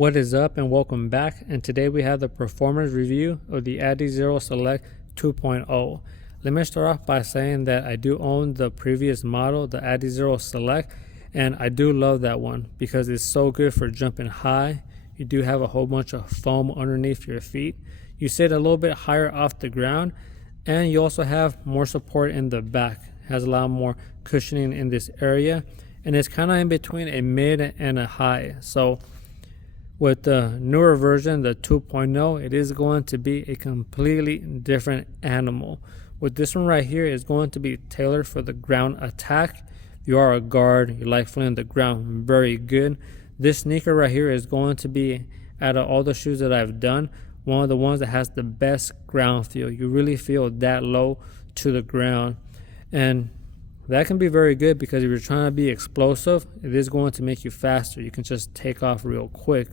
What is up and welcome back, and today we have the performance review of the Adizero Select 2.0. Let me start off by saying that I do own the previous model, the Adizero Select, and I do love that one because it's so good for jumping high. You do have a whole bunch of foam underneath your feet. You sit a little bit higher off the ground, and you also have more support in the back. It has a lot more cushioning in this area, and it's kind of in between a mid and a high. So with the newer version, the 2.0, it is going to be a completely different animal. With this one right here, is going to be tailored for the ground attack. If you are a guard, you like feeling the ground very good, this sneaker right here is going to be, out of all the shoes that I've done, one of the ones that has the best ground feel. You really feel that low to the ground, and that can be very good because if you're trying to be explosive, it is going to make you faster. You can just take off real quick.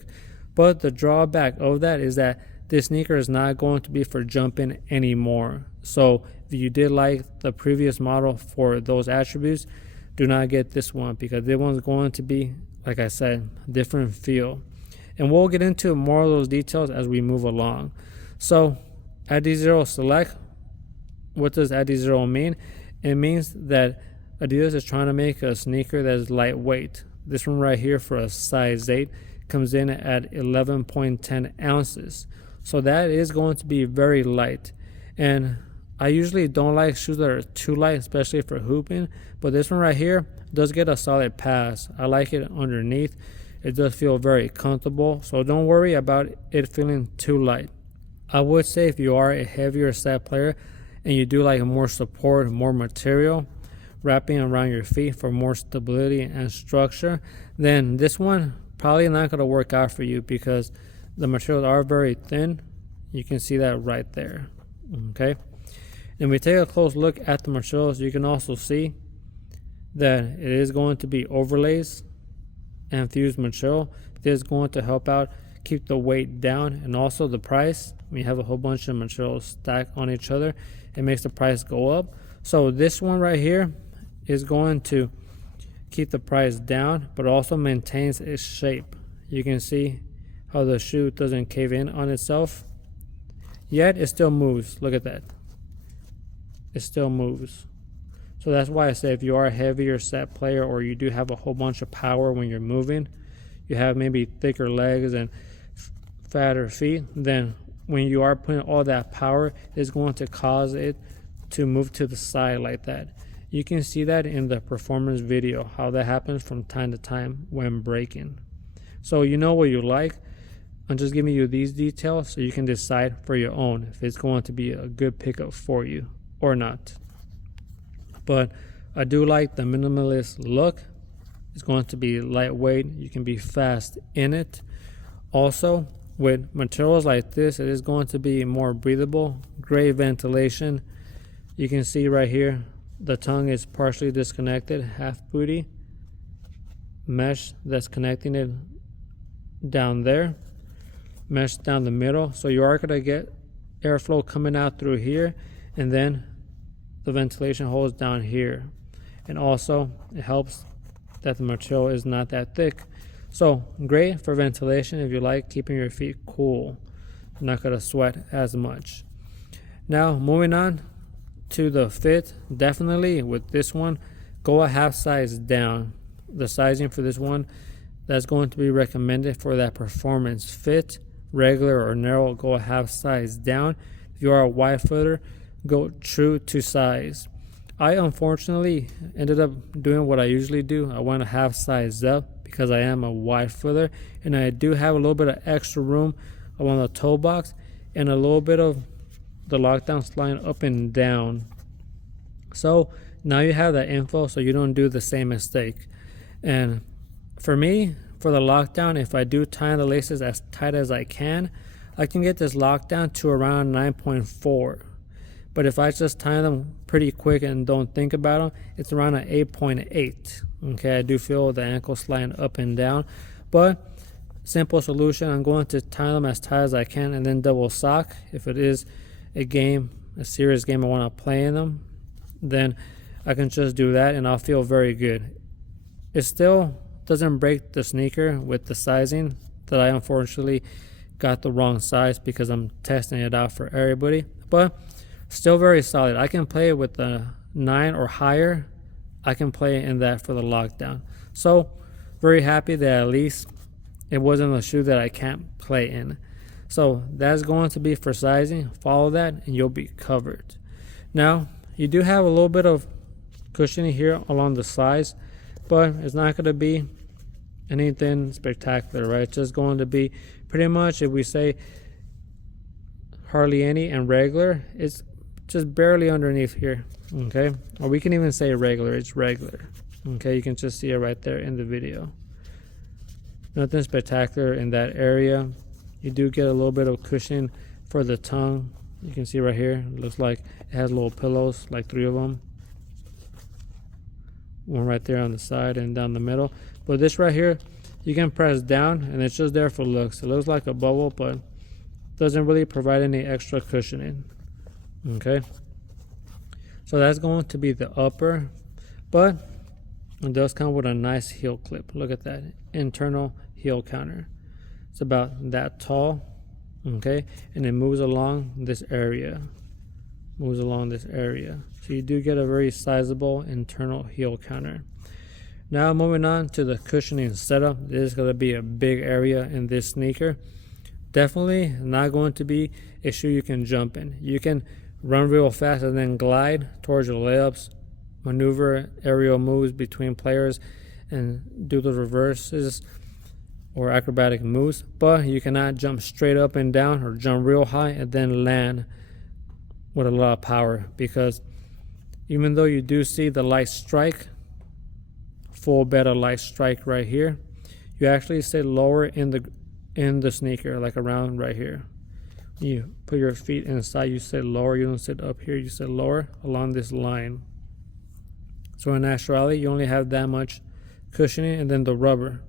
But the drawback of that is that this sneaker is not going to be for jumping anymore. So if you did like the previous model for those attributes, do not get this one because this one's going to be, like I said, different feel. And we'll get into more of those details as we move along. So Adizero Select, what does Adizero mean? It means that Adidas is trying to make a sneaker that is lightweight. This one right here for a size 8 comes in at 11.10 ounces. So that is going to be very light. And I usually don't like shoes that are too light, especially for hooping. But this one right here does get a solid pass. I like it underneath. It does feel very comfortable. So don't worry about it feeling too light. I would say if you are a heavier set player, and you do like more support, more material wrapping around your feet for more stability and structure, then this one probably not going to work out for you because the materials are very thin. You can see that right there. Okay, and we take a close look at the materials. You can also see that it is going to be overlays and fused material. This is going to help out keep the weight down, and also the price. We have a whole bunch of materials stacked on each other. It makes the price go up. So this one right here is going to keep the price down, but also maintains its shape. You can see how the shoe doesn't cave in on itself, yet it still moves. Look at that. It still moves. So that's why I say if you are a heavier set player, or you do have a whole bunch of power when you're moving, you have maybe thicker legs and fatter feet, then when you are putting all that power, it's going to cause it to move to the side like that. You can see that in the performance video, how that happens from time to time when braking. So you know what you like. I'm just giving you these details so you can decide for your own if it's going to be a good pickup for you or not. But I do like the minimalist look. It's going to be lightweight. You can be fast in it. Also, with materials like this, it is going to be more breathable, great ventilation. You can see right here, the tongue is partially disconnected, half booty. Mesh that's connecting it down there. Mesh down the middle. So you are going to get airflow coming out through here, and then the ventilation holes down here. And also, it helps that the material is not that thick. So great for ventilation if you like keeping your feet cool. You're not going to sweat as much. Now moving on to the fit, definitely with this one, go a half size down. The sizing for this one that's going to be recommended for that performance fit, regular or narrow, go a half size down. If you are a wide footer, go true to size. I unfortunately ended up doing what I usually do. I went a half size up because I am a wide footer, and I do have a little bit of extra room on the toe box and a little bit of the lockdown sliding up and down. So now you have that info so you don't do the same mistake. And for me, for the lockdown, if I do tie the laces as tight as I can get this lockdown to around 9.4. But if I just tie them pretty quick and don't think about them, it's around an 8.8. Okay, I do feel the ankle sliding up and down, but simple solution. I'm going to tie them as tight as I can and then double sock. If it is a game, a serious game I want to play in them, then I can just do that and I'll feel very good. It still doesn't break the sneaker with the sizing that I unfortunately got the wrong size because I'm testing it out for everybody, but still very solid. I can play it with a 9 or higher. I can play in that for the lockdown. So very happy that at least it wasn't a shoe that I can't play in. So that's going to be for sizing. Follow that and you'll be covered. Now you do have a little bit of cushioning here along the sides, but it's not going to be anything spectacular, right? It's just going to be pretty much, if we say hardly any and regular, it's just barely underneath here, okay? Or we can even say regular, it's regular, okay? You can just see it right there in the video. Nothing spectacular in that area. You do get a little bit of cushion for the tongue. You can see right here, it looks like it has little pillows, like 3 of them. One right there on the side and down the middle. But this right here, you can press down and it's just there for looks. It looks like a bubble, but doesn't really provide any extra cushioning. Okay, so that's going to be the upper, but it does come with a nice heel clip. Look at that internal heel counter. It's about that tall, okay, and it moves along this area. So you do get a very sizable internal heel counter. Now moving on to the cushioning setup. This is going to be a big area in this sneaker. Definitely not going to be a shoe you can jump in. You can run real fast and then glide towards your layups, maneuver aerial moves between players, and do the reverses or acrobatic moves, but you cannot jump straight up and down or jump real high and then land with a lot of power, because even though you do see the light strike, full beta light strike right here, you actually sit lower in the sneaker, like around right here. You put your feet inside, you sit lower. You don't sit up here, you sit lower along this line. So in actuality, you only have that much cushioning and then the rubber.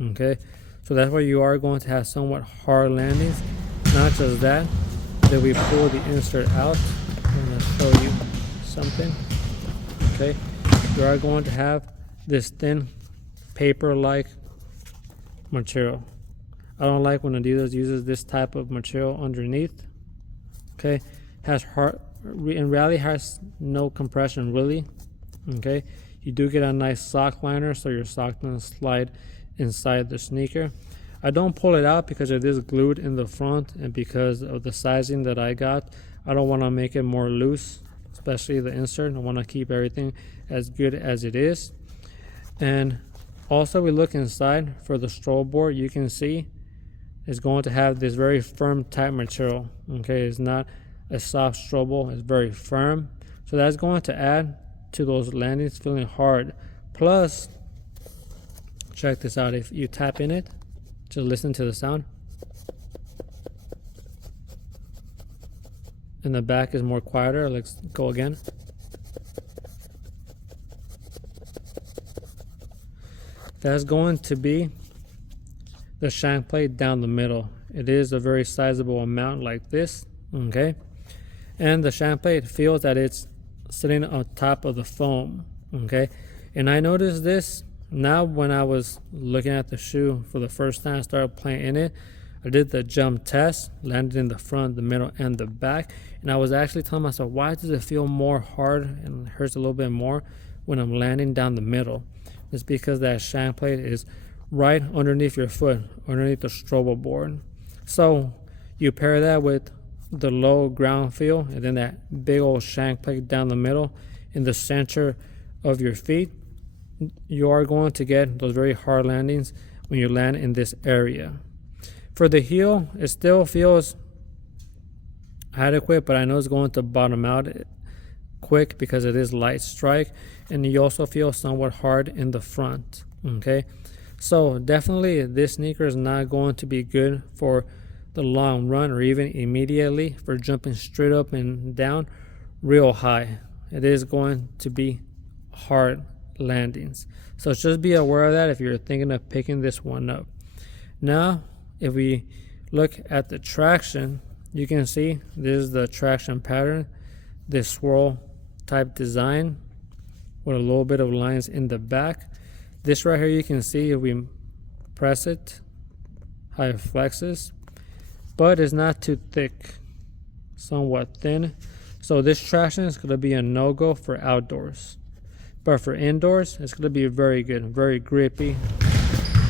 Okay, so that's why you are going to have somewhat hard landings. Not just that, then we pull the insert out. I'm going to show you something. Okay, you are going to have this thin paper-like material. I don't like when Adidas uses this type of material underneath. Okay, has hard, in reality has no compression really. Okay, you do get a nice sock liner, so your sock doesn't slide inside the sneaker. I don't pull it out because it is glued in the front, and because of the sizing that I got, I don't want to make it more loose, especially the insert. I want to keep everything as good as it is. And also we look inside for the stroll board. You can see it's going to have this very firm type material. Okay, it's not a soft stroll, it's very firm, so that's going to add to those landings feeling hard. Plus, check this out, if you tap in it, just listen to the sound, and the back is more quieter. Let's go again. That's going to be the shank plate down the middle. It is a very sizable amount like this, okay? And the shank plate feels that it's sitting on top of the foam, okay? And I noticed this now when I was looking at the shoe for the first time. I started playing in it. I did the jump test, landed in the front, the middle, and the back, and I was actually telling myself, why does it feel more hard and hurts a little bit more when I'm landing down the middle? It's because that shank plate is right underneath your foot, underneath the strobo board. So you pair that with the low ground feel and then that big old shank plate down the middle in the center of your feet, you are going to get those very hard landings when you land in this area. For the heel, it still feels adequate, but I know it's going to bottom out quick because it is light strike, and you also feel somewhat hard in the front. Okay, so definitely this sneaker is not going to be good for the long run or even immediately for jumping straight up and down real high. It is going to be hard landings, so just be aware of that if you're thinking of picking this one up. Now if we look at the traction, you can see this is the traction pattern, this swirl type design with a little bit of lines in the back. This right here, you can see if we press it, how it flexes, but it's not too thick, somewhat thin. So this traction is going to be a no-go for outdoors, but for indoors it's going to be very good, very grippy.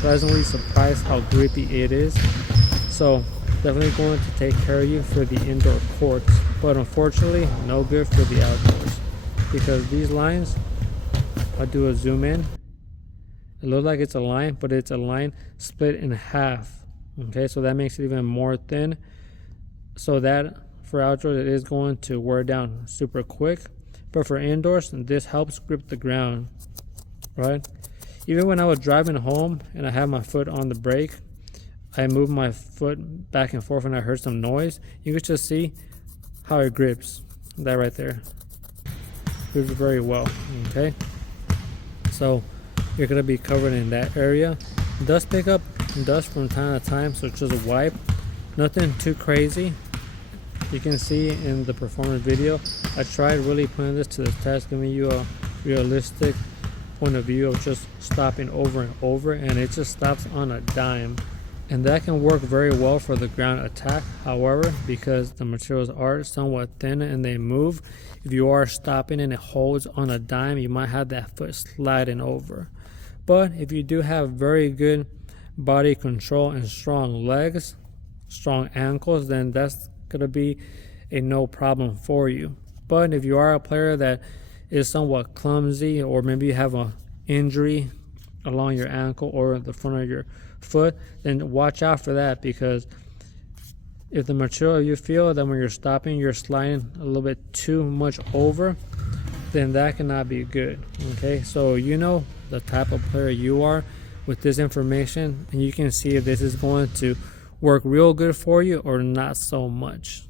Pleasantly surprised how grippy it is. So definitely going to take care of you for the indoor courts, but unfortunately no good for the outdoors, because these lines, I'll do a zoom in, it looks like it's a line, but it's a line split in half. Okay, so that makes it even more thin, so that for outdoors it is going to wear down super quick, but for indoors this helps grip the ground, right? Even when I was driving home and I had my foot on the brake, I moved my foot back and forth and I heard some noise. You could just see how it grips. That right there grips very well. Okay, so you're gonna be covered in that area. It does pick up dust from time to time, so just wipe. Nothing too crazy. You can see in the performance video, I tried really putting this to the test, giving you a realistic point of view of just stopping over and over, and it just stops on a dime. And that can work very well for the ground attack. However, because the materials are somewhat thin and they move, if you are stopping and it holds on a dime, you might have that foot sliding over. But if you do have very good body control and strong legs, strong ankles, then that's going to be a no problem for you. But if you are a player that is somewhat clumsy, or maybe you have an injury along your ankle or the front of your foot, then watch out for that, because if the material, you feel that when you're stopping you're sliding a little bit too much over, then that cannot be good. Okay, so you know the type of player you are with this information, and you can see if this is going to work real good for you or not so much.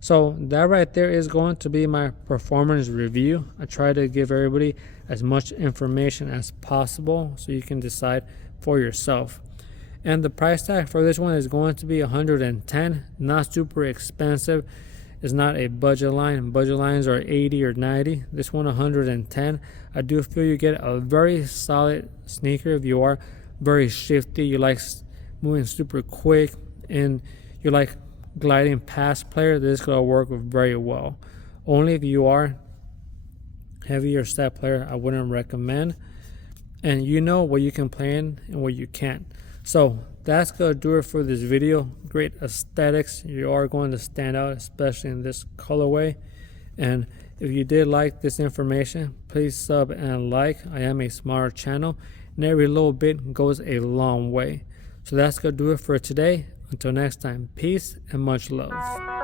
So that right there is going to be my performance review. I try to give everybody as much information as possible so you can decide for yourself. And the price tag for this one is going to be $110. Not super expensive. It's not a budget line. Budget lines are 80 or 90. This one $110. I do feel you get a very solid sneaker if you are very shifty, you like moving super quick, and you like gliding past player. This is going to work very well. Only if you are heavier set player, I wouldn't recommend, and you know what you can play in and what you can't. So that's going to do it for this video. Great aesthetics. You are going to stand out, especially in this colorway. And if you did like this information, please sub and like. I am a smaller channel, and every little bit goes a long way. So that's going to do it for today. Until next time, peace and much love.